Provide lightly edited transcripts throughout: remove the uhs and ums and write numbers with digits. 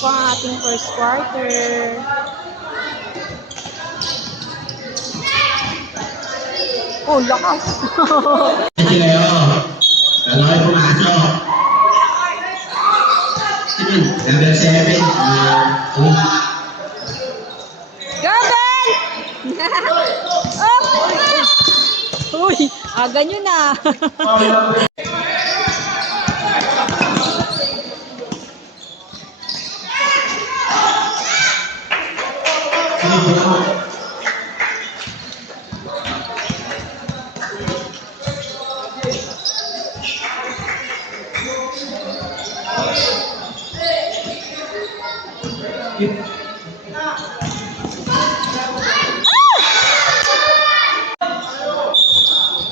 po ang ating first quarter. Oh, lakas! Sige kayo. Dalawa ay pumasok. Number 7. Gabel! Oh! Uy! Ganyan na.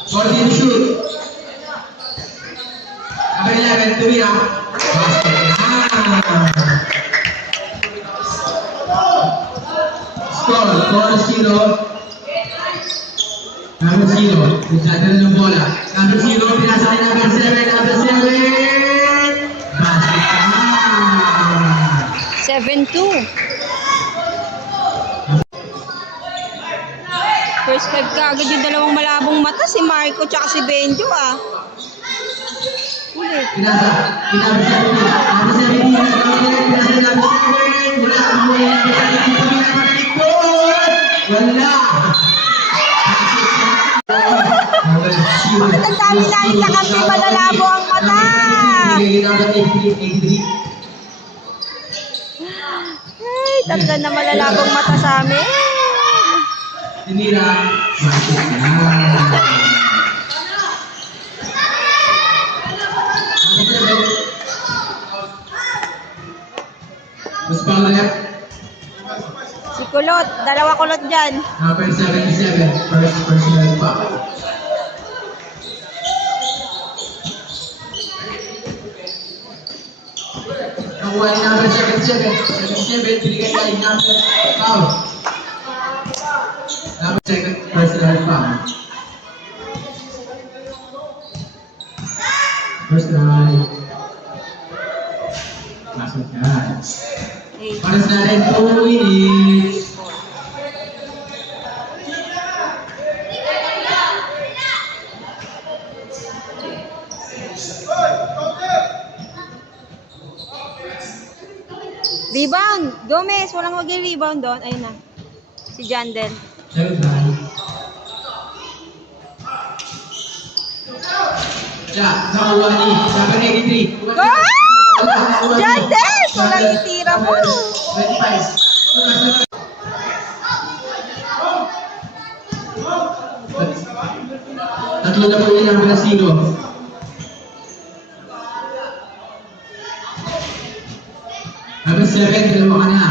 Sorry, shoot. Number 11, tumira. Score, 4-0. Number 0, nagdadala ng bola. Number 0, pinasa kay number 7. Number 7. Basket na. 7-2. First five ka agad yung dalawang malabong mata, si Marco tsaka si Benjo Ulit. Pinasa, number 17. Number 17, pinasa number 7. Wala, number 17. Wala. Bakit ang dami namin kakampi malalabo ang mata? Ay, tatlo na malalabong mata sa amin. Tinira, masuk na. Mas pangalap. Si Kulot, dalawa kulot dyan. Number 77, first personal foul. Nakuha ni number 77, binigay kay number foul. Number second personal foul. First try. Masuk na. Paras natin 2 minutes. Rebound! Gomez, walang mag-rebound doon. Ayun na. Si Jandel. Second try. Yeah, nakuha ni number 83. Ah! Jandel! Walang itira mo. 25. Tatlo na po yun ang Brasilo. Number 7, dalawa ka na.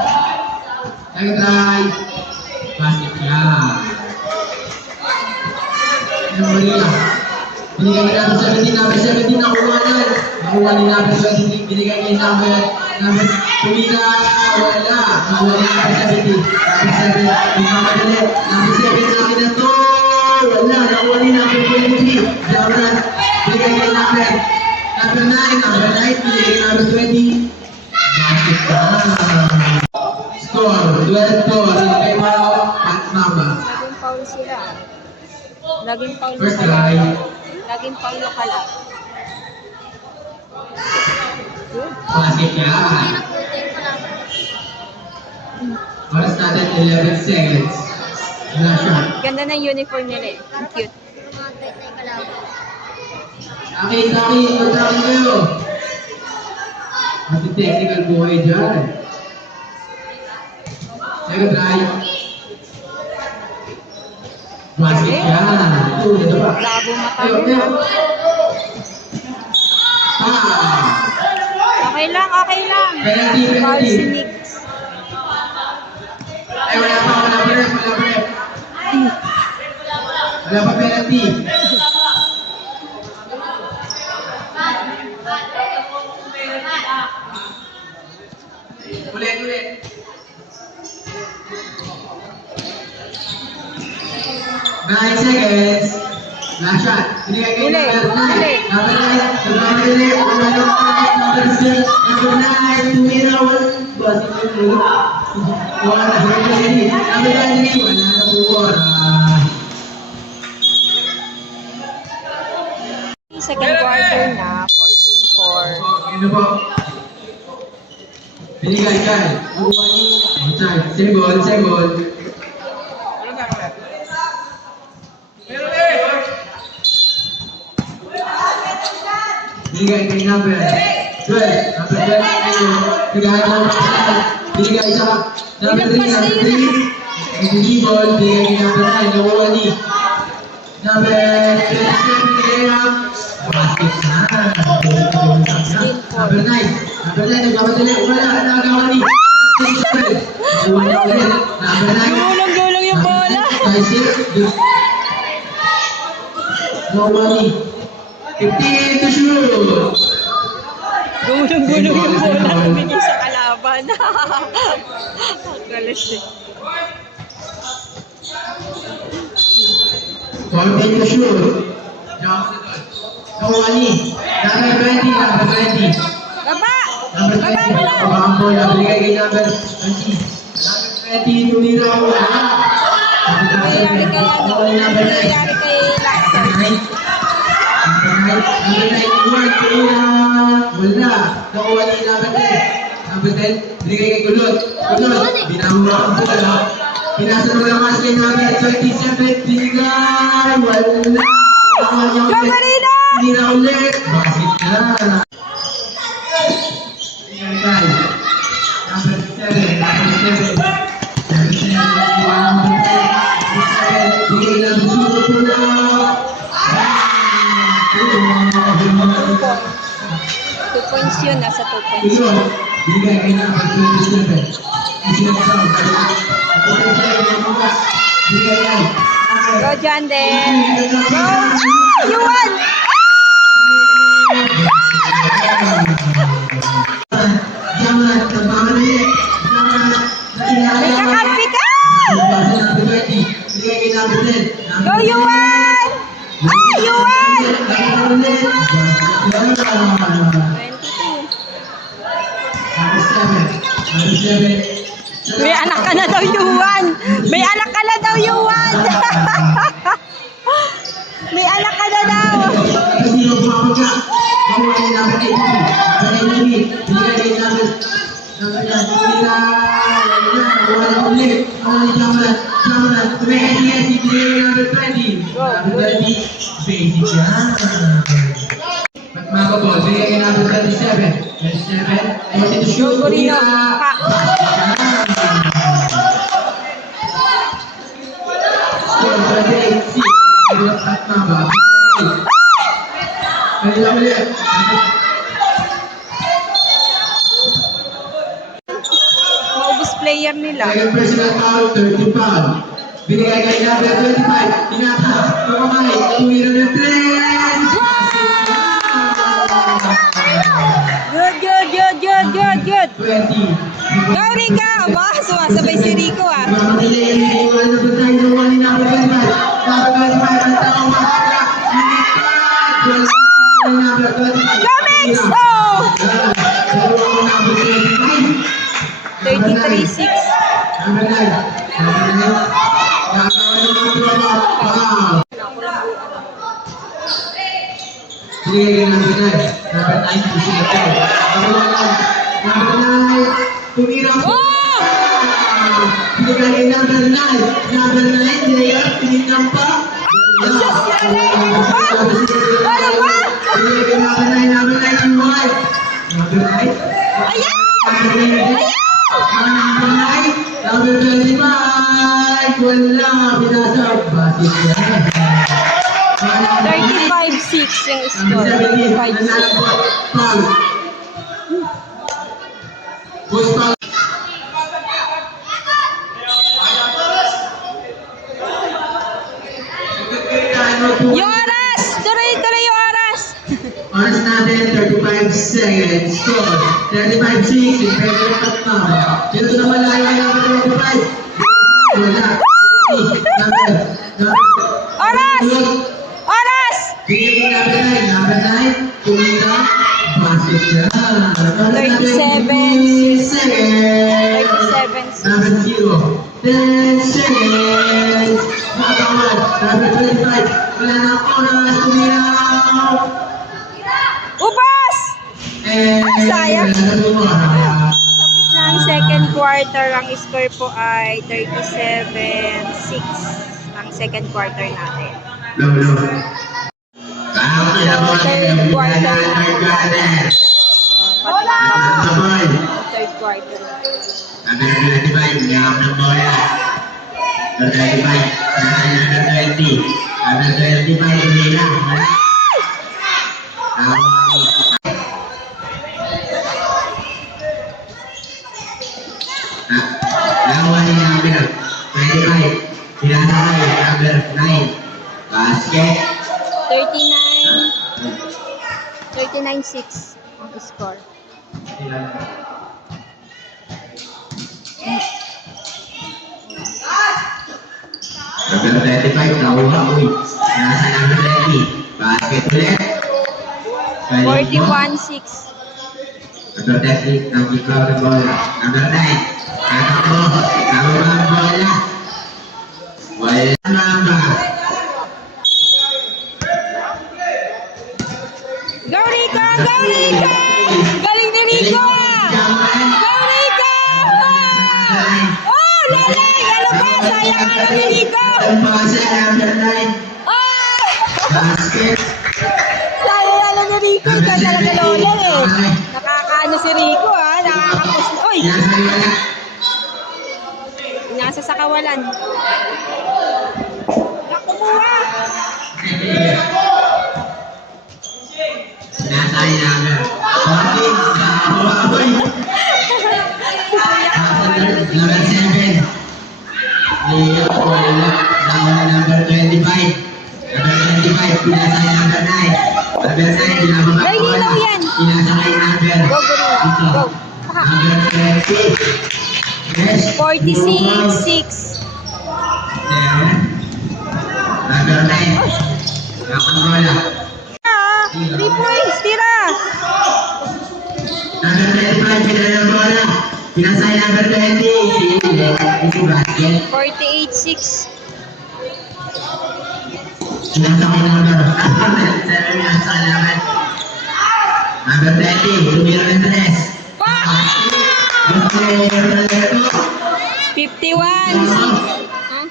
Second try. Basket niya. Manila. Binigay ni number 17. Number 17 nakuha na. Nakuha ni number 23. Binigay ni number Tumira. Wala. Nakuha ni number 17. Number 7. Nagmamadali. Number 7 namin na to. Wala. Nakuha ni number 23. Jaman. Binigay ni number 9. Number 9. Binigay ni number 20. Basket na. Score. 12-4. Kay Mao at Mama. Laging foul sila. Laging foul First lokal. try. Laging foul lokal. Basket yan. Oras natin 11 seconds. Wala siya. Ganda ng uniform nila eh. Ang cute. Taki, magtaki kayo. Mati technical buhay dyan. Second try. Basket yan. Ito ba? Labo mata Tayo. nila. Okay lang, okay lang. Penalty. Foul si Nick. Ay, wala pa ref. Wala pa penalty. Ulit. 9 seconds. Last shot. Binigay kay Huli, number 9. huli. Number 9. Nagmamadali. Number 6. Number 9. Tumira. Basta yung ulo. Wala. Number 9. Wala na po oras. Second quarter na, 14-4. Ano po? Binigay kay. Second. Second. Binigay kay number 12. Number 12. Binigay sa number 3. Number 3. Ibigibol. Binigay kay number 9. Nakuha ni number 27. Binigay ang basket na. Number 9. Number 9. Nagpapadali. Wala. Nagawa ni Nakuha ulit. Number 9. Gulong-gulong yung bola. Nakuha ni 15 to shoot. Gulong-gulong yung bola. Bigay sa kalaban. Galit eh. 14 to shoot. Nakuha ni number 20. Number 20. Baba! Number 20. Baba mo na! Ang bola. Binigay kay number 20. Number 20. Tumira ko. Nangyayari kay ano? Nangyayari kay Lakson. Wala. Nakuha ni number 10. Number 10. Binigay kay Kulot. Kulot. Binamura ang bola. Pinasa mo lang mas kay number 27. Binigay. Wala. Go Marina! Hindi na ulit. Bakit na? Binigay. Number 7. Number 7. Number 7. Binigay number 2 po na. 2 points yun, nasa 2 points. Ito, binigay kay number 27. Isinagsaw. Binigay yan. Go Janden! Go! Ah! You won! Jaman, nagmamadali. Jaman, May kakampi ka! number 20. Binigay kay number 10. Go Yuan! Ah! Yuan! 22. Number 7. May anak ka na daw, Yuan! May anak ka na daw, Yuan! May anak ka na daw! Sino pumapagka? Nakuha ni number 8. Binigay kay number 27. Gorino. Maubos player nila. Second personal foul, 30 foul. Binigay kay number 25. Tinapa. Tukamay. Tumira ng 3. Good. 20. Go, Rica! Ba, sumasabay si Rico ah. Go, Mix! Oh! 33-6. Binigay kay number 9. Number 9 po sila to. Number 9. Tumira po. Binigay kay number 9. Number 9. Binigay. Tinignan pa. Binigay kay number 9. Number 9 ang white. Number 9. Ayan! Number 9. Ayan! Number 9. Number 25. Wala. Binasag. Basit yan. 35-6 yung score. 35-6. Yung oras! Tuloy yung oras! Oras natin, 35 seconds. Score, 35-6. Yung pwede yung tatama. Dito na malayo ay number 25. Wala. Number Sunod. Oras! Bigay number 9. Number 9. Tumira. Basket na. 37 seconds. 37 Number 0. 10 seconds. Makawan. Number 25. Wala na oras. Tumira. Ubas! And Sayang. wala na tumira. Tapos na ang second quarter. Ang score po ay 37-6. Ang second quarter natin. Low, low. Kaya na po ang quarter. Sabay. Third quarter. Number 25, niyakap ng bola. Number 25, number 20. Number 25, tumira. Lawan ni number 25. Pinasakay, number 9. Basket. 39-6 ang score. Number 25, nakuha. Uy, nasa number 20. Basket ulit. 41-6. Number 30, nag-ikaw ng bola. Number 9, tatakbo. Nakuha ang bola. Wala mamba. Go Rico! Go Rico! Galing ni Rico ah! Go Rico! Oh! Lalay! Ano ba? Sayang ano ni Rico! Ang pasa, number 9. Oh! Basket. Sayang ano ni Rico! Ikaw talaga lola eh! Nakakaano si Rico ah! Nakakapos na! Uy! Nasa wala. Nasa sa kawalan. Nakumuha! Nasa number 14. Nakuha. Uy. Number 7. Leo, wala. Nakuha number 25. Number 25, pinasay number 9. Number 9, pinababa Dahil bola. ilaw yan. Pinasakay number. Go, go, Ito. go. Number 30. Yes. 46-6. Number 9. Nakabola. 3 points! Tira! Number 25, pinasay ng bola. Pinasay number 20. Ito basket. 48-6. Pinasakay number 7, pinasakay naman. Number 20, tumira ng tres. Okay, 51-6. Huh?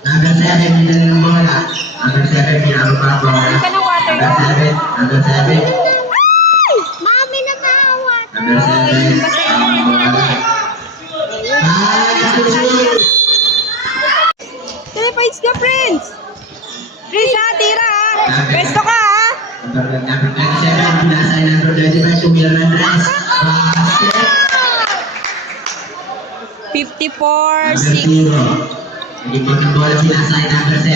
Number 7, pinasay ng bola. Number 7, pinababa ang bola. Hindi ka ng water Number ka? 7, number 7. Mami na tawad! Number 7, ang bola. Susunod. 3 points ka, Prince! Prince ha, tira ha! Pwesto ka ha! Number 27, pinasay number 25, tumira ng tres. Basket. 54-6. Hindi po ng bola sinasay number 7.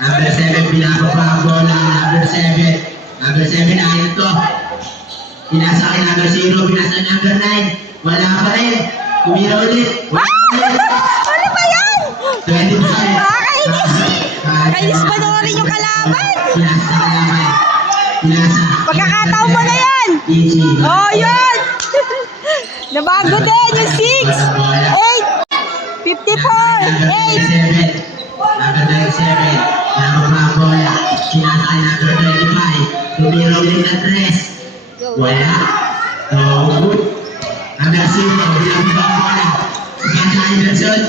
Number 7, pinababa ang bola. Number 7. Number 7, ayun to. Pinasakay number 0, pinasay number 9. Wala pa rin. Tumira ulit. Ano ba yan? 25. Nakakainis! Kainis pa rin yung kalaban! Pinasa naman. Pinasa. Pagkakataon mo na yan! Easy. Oh, yun! Nabago din yung 6! 8! 54! 8! Number 27. Pinababa ang bola. Sinasakay number 25. Tumira ulit ng tres. Wala. No good. Number 0. Pinababa ang bola. Sinasakay Anderson.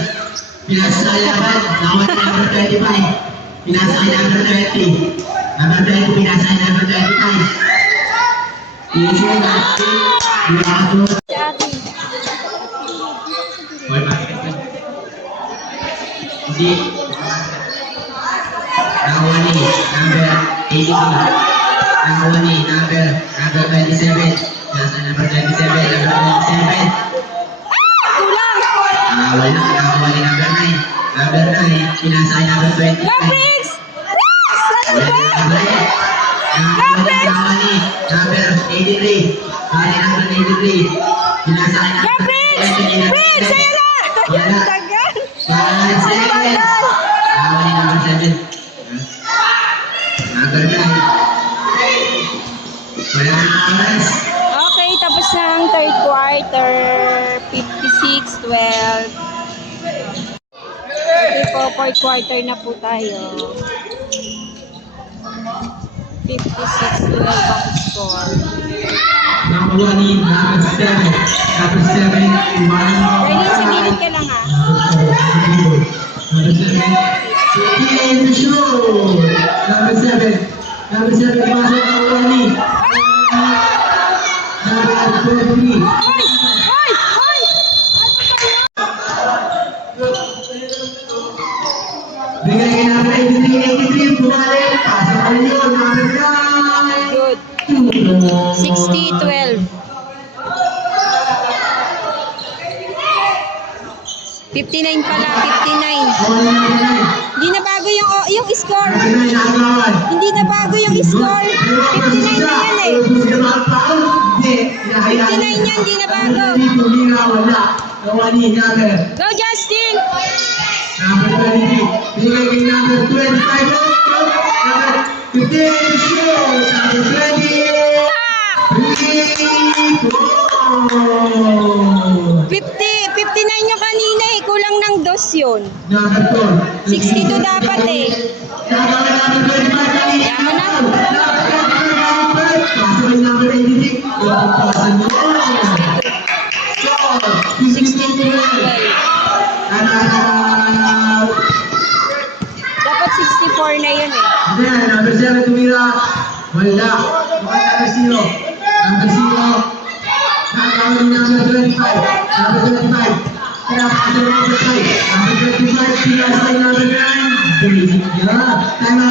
Pinasakay laban. Nawala number 25. Pinasakay number 30. Number 20. Pinasakay number 25. Easy natin. Pinakatulog. Si ate. Hoy, bakit? Hindi. Nawani, number 82. Nawani, number 27. Nasa number 27, number 27. Kulang! Wala, nawani number 9. Number 9, pinasay number 25. Go, Prince! Prince! Ano ba? Nawani, number 83. Nawani number 83. Pinasay Go, number Prince! 20. Prince! Sa'yo na! Wala. Tagal! 5 seconds. Nawani number 7. Number 9. Yes. Okay, tapos na ang third quarter. 56-12. Okay po, fourth quarter na po tayo. 56-12 ang score. Number 1 in, number 7. Number 7, Ready, sa gilid ka lang ha. Number 7. End the show. Number 7. Number 7, pasok ang Wani. Number 23. Hoy! Hoy! Hoy! Bigay kay number 83, bumalik. Pasok ang yun, number 9. Good. 60-12. 59 pala, 59. Hindi na bago yung score. Hindi na bago yung score. 59 na yan eh. 59 yan, hindi na bago. Go Justin! Number 23. Bigay kay number 25. Number 15. Shoot. Number 20. Goal. 59 yung kanina eh. Kulang ng dos yun. Number 4. 62 dapat eh. Number 25 kanina. Yaman na. Pasok yung number 83. Pasan mo. Score. 62-12. Dapat 64 na yun eh. Then, number 7 tumira. Wala. Number 0. Number 0. Nakakawin number 25. Number 25. Kaya pasok number 5. Number 25. Sinasay number 9. Basic niya. Tama.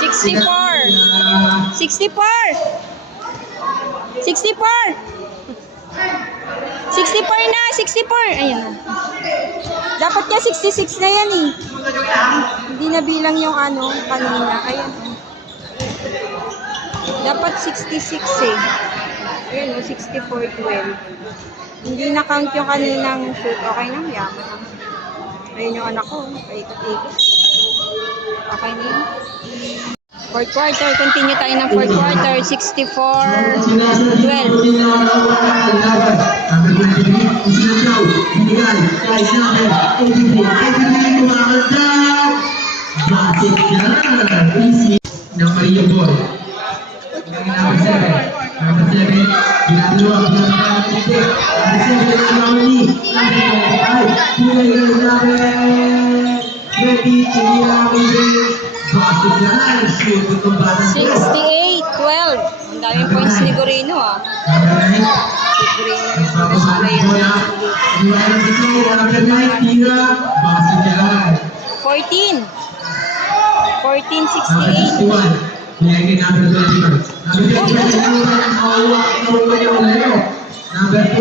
64. 64. 64. 64 na, 64. Ayun na. Dapat niya 66 na yan eh. Hindi na bilang yung ano, kanina. Ayan. Dapat 66 eh. Ayan o, 64-12. Hindi na count yung kaninang shoot. Okay na, yaman na. Ayun yung anak ko. Paikot-ikot. Okay na yun. Fourth quarter, continue tayo ng fourth quarter. 64-12. Number 7. Number 7. Ginagawa. Shoot itong bata. 68-12. Ang daming points ni Gorino ah. Si Gorino is the best player. 14. 14-68.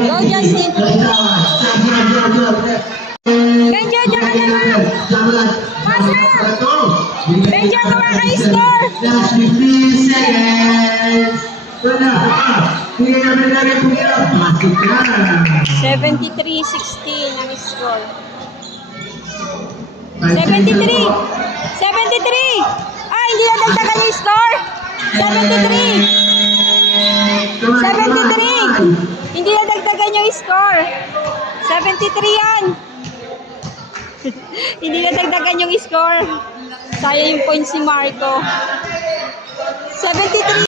Go Justin. Benjo, diyan ka naman. Benjo, gawa ka score. Last 15 seconds. Wala. Hindi namin lagi pumira. Pasok ka. 73-16 ang score. 73! 73! Ah, hindi na dagdagan yung score! 73! 73! Hindi na dagdagan yung score! 73 yan! Hindi na dagdagan yung score. Sayang yung points ni Marco. 73!